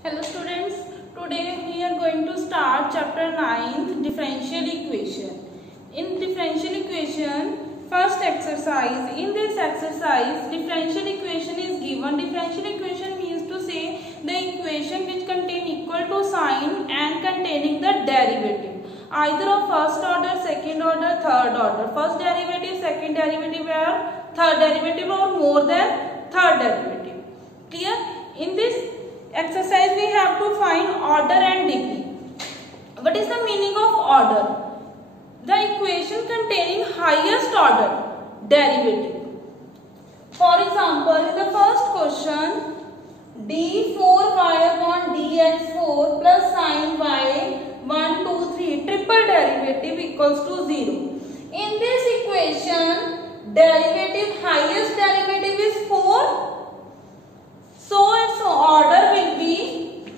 Hello students, today we are going to start chapter 9 differential equation. In differential equation, first exercise. In this exercise, differential equation is given. Differential equation means to say the equation which contain equal to sign and containing the derivative. Either of first order, second order, third order. First derivative, second derivative or third derivative or more than third derivative. Clear? In this exercise we have to find order and degree. What is the meaning of order? The equation containing highest order derivative. For example, in the first question, d4y upon dx4 plus sin y 1, 2, 3 triple derivative equals to 0. In this equation, derivative highest derivative is 4. So its order will be,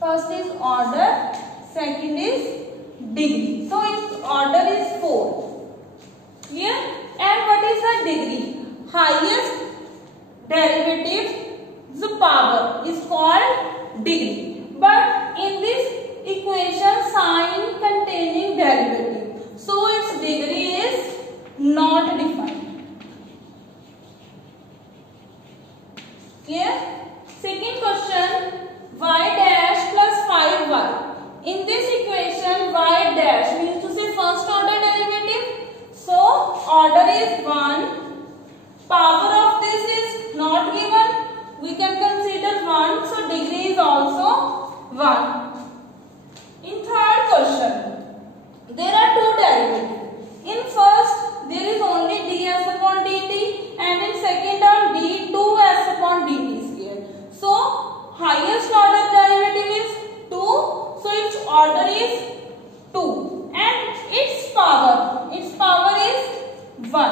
first is order, second is degree. So its order is 4. Clear? And what is the degree? Highest derivative's power is called degree. But in this equation, sign containing derivative. So its degree is not defined. Clear? Second question, y dash plus 5y. In this equation, y dash means to say first order derivative. So, order is 1. Power of this is not given. We can consider 1. So, degree is also 1. In third question, there are two derivatives. In first, there is only ds upon dt, and in second term, d2s upon dt square. So, highest order derivative is 2. So, its order is 2. And its power is 1.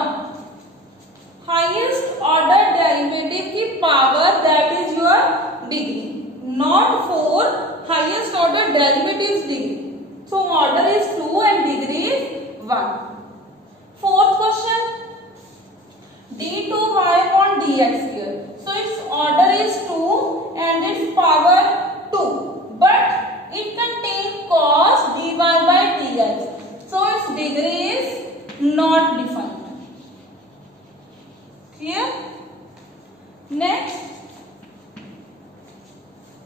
Highest order derivative की power, that is your degree. Not 4. Highest order derivative is degree. So, order is 2 and degree is 1. Fourth question, d2y upon dx square. So, its order is 2 and its power 2. But it contains cos dy by dx. So, its degree is not defined. Clear? Next,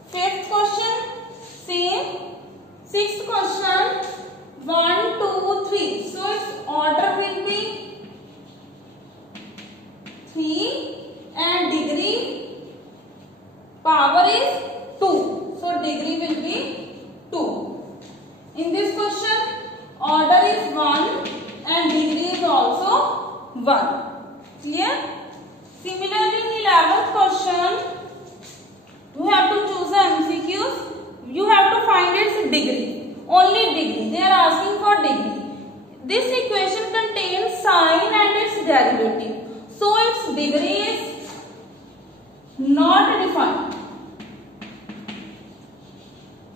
fifth question, same. Sixth question, 1, 2, 3. So, its order will be 3 and degree power is 2. So, degree will be 2. In this question, order is 1 and degree is also 1. Clear? Similarly, in 11th question, you have to choose the MCQs. You have to find its degree. Only degree. They are asking for degree. This equation contains sign and its derivative. So, its degree is not defined.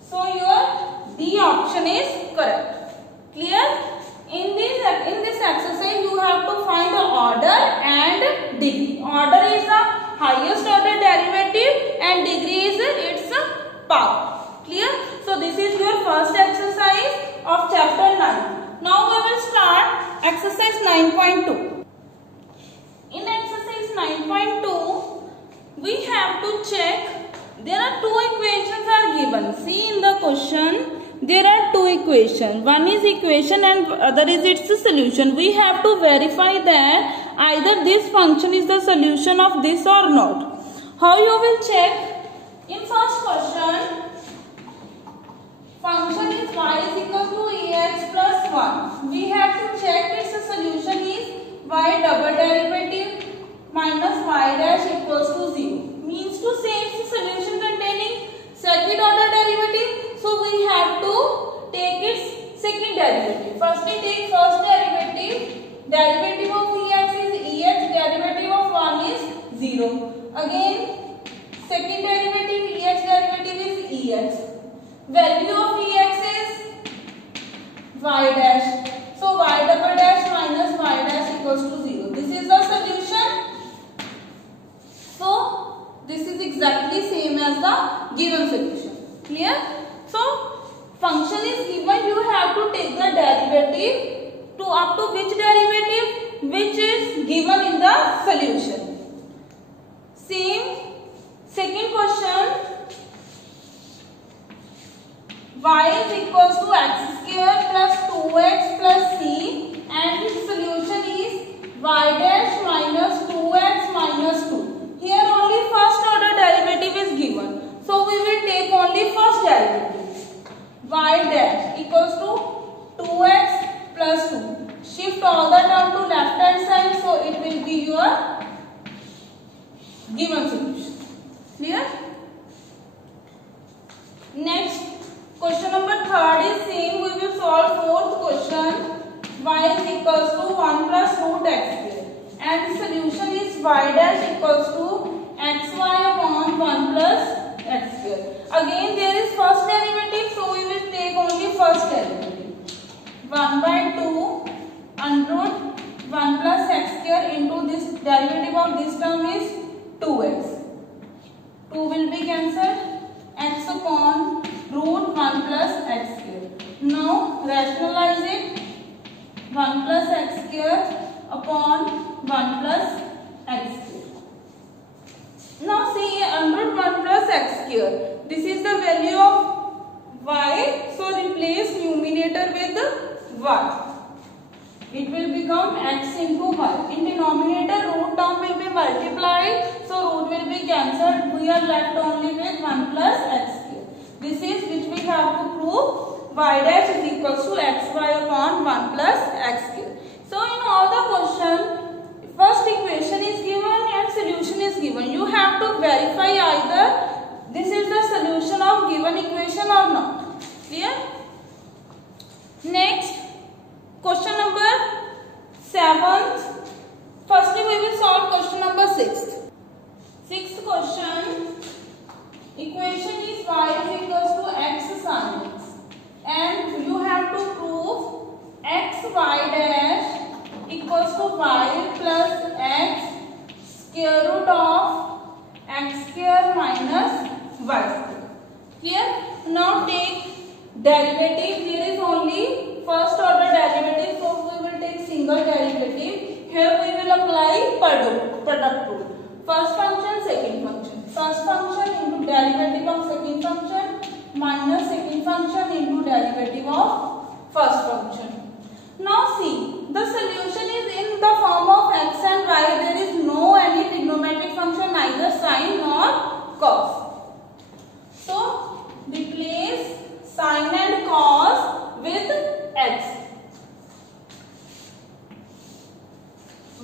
So, your D option is correct. Clear? In this exercise, you have to find the order and degree. Order is the highest order derivative and degree is its power. Clear? So, this is your first exercise of chapter 9. Now, we will start exercise 9.2. In exercise 9.2, we have to check. There are two equations are given. See in the question, there are two equations. One is equation and other is its solution. We have to verify that either this function is the solution of this or not. How you will check? In first question, function is y is equal to ax plus 1. We have to check its solution is y double derivative minus y dash equals to 0. Means to say its solution containing second order derivative. So, we have to take its second derivative. First, we take first derivative. Derivative of ex is ex. Derivative of 1 is 0. Again, second derivative, ex derivative is ex. Value of ex is y dash. So, y double dash minus y dash equals to 0. This is the solution. So, this is exactly exactly same as the given solution. Clear? So function is given, you have to take the derivative to up to which derivative, which is given in the solution. Same second question, y is equals to x square plus 2x plus c and its solution is y dash minus 2x minus 2. Here only first order derivative is given. So we will take only first derivative. Y dash equals to 2x plus 2. Shift all the term to left hand side, so it will be your given solution. Clear? Next, question number 3 is same. We will solve fourth question. Y is equals to 1 plus root x square. And the solution is y dash equals to xy upon 1 plus x square. Again there is first derivative, so we will take only first derivative. 1 by 2 under root 1 plus x square into this derivative of this term is 2x. 2 will be cancelled. X upon root 1 plus x square. Now rationalize it. 1 plus x square upon 1 plus x square. Now see under root 1 plus x square. This is the value of y. So replace numerator with y. It will become x into y. In denominator root term will be multiplied. So root will be cancelled. We are left only with 1 plus x square. This is which we have to prove. Y dash is equals to xy upon 1 plus x square. So in all the question, first equation is given and solution is given. You have to verify either this is the solution of given equation or not. Clear? Next, question number 7th. Firstly, we will solve question number 6th. Sixth question. Equation is y is equals to x sin x. And you have to prove x y dash equals to y plus x square root of x square minus y square. Here, now take derivative. There is only first order derivative, so we will take single derivative. Here we will apply product rule. First function, second function. First function into derivative of second function minus second function into derivative of first function. Now see, the solution is in the form of x and y. There is no any trigonometric function, neither sine nor cos. So replace sine and cos with x.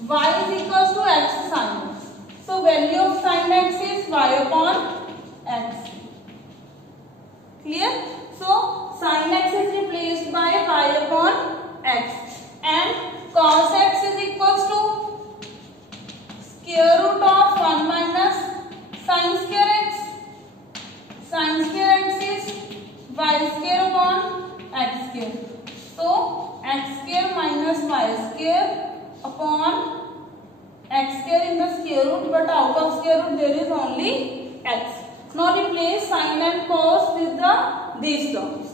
Y is equals to x sin x. So value of sin x is y upon x. Clear? So sin x is replaced by y upon x and cos x is equals to square root of 1 minus sin square x. Sin square x is y square upon x square. So x square minus y square upon x square in the square root, but out of square root there is only x. Now replace sin and cos with these terms.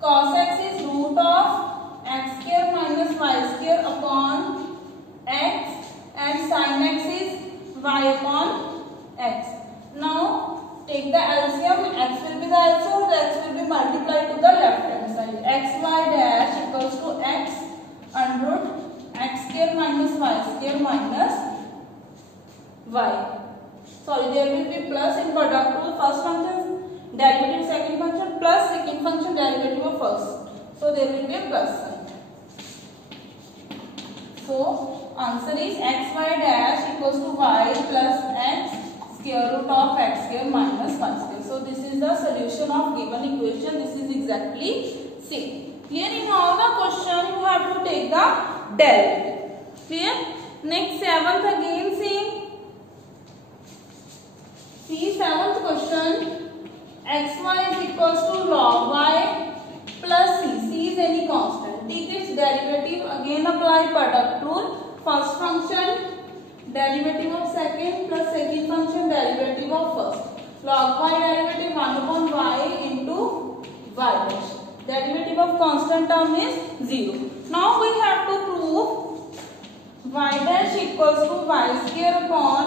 Cos x is root of x square minus y square upon x and sin x is y upon x. Now take the LCM. X will be the LCM, x will be multiplied to the left hand side. xy dash equals to x under root x square minus y square minus y. Sorry, there will be plus in product rule. First function derivative second function plus second function derivative of first. So there will be a plus sign. So answer is xy dash equals to y plus x square root of x square minus y square. So this is the solution of given equation. This is exactly same. Here in all the question you have to take the derivative. Clear? Next, 7th again same. See 7th question. xy is equals to log y plus c. C is any constant. Take its derivative. Again apply product rule. First function derivative of second plus second Derivative of constant term is 0. Now we have to prove y dash equals to y square upon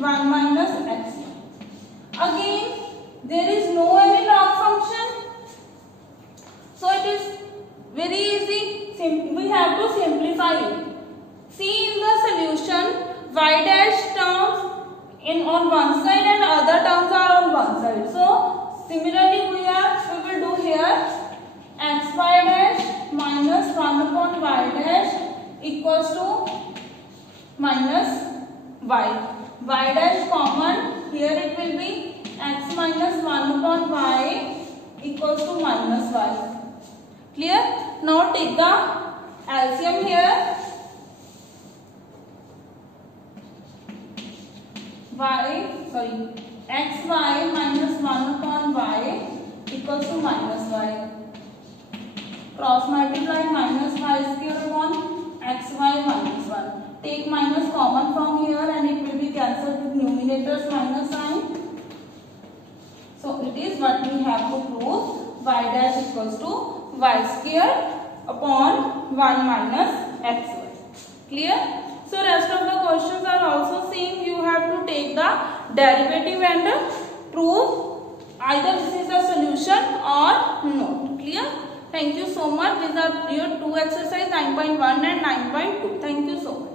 1 minus x. Again, there is no any log function, so it is very easy. We have to simplify it. See in the solution, y dash terms on one side and other terms are on one side. So similarly we will do here xy dash minus 1 upon y dash equals to minus y. Y dash common, here it will be x minus 1 upon y equals to minus y. Clear? Now take the LCM here. xy minus 1 upon y equals to minus y. Cross multiply minus y square upon xy minus 1. Take minus common from here and it will be cancelled with numerators minus sign. So it is what we have to prove, y dash equals to y square upon 1 minus xy. Clear? So rest of the questions are also same. You have to take the derivative and prove either this is a solution or not. Clear? Thank you so much. These are your two exercise 9.1 and 9.2. Thank you so much.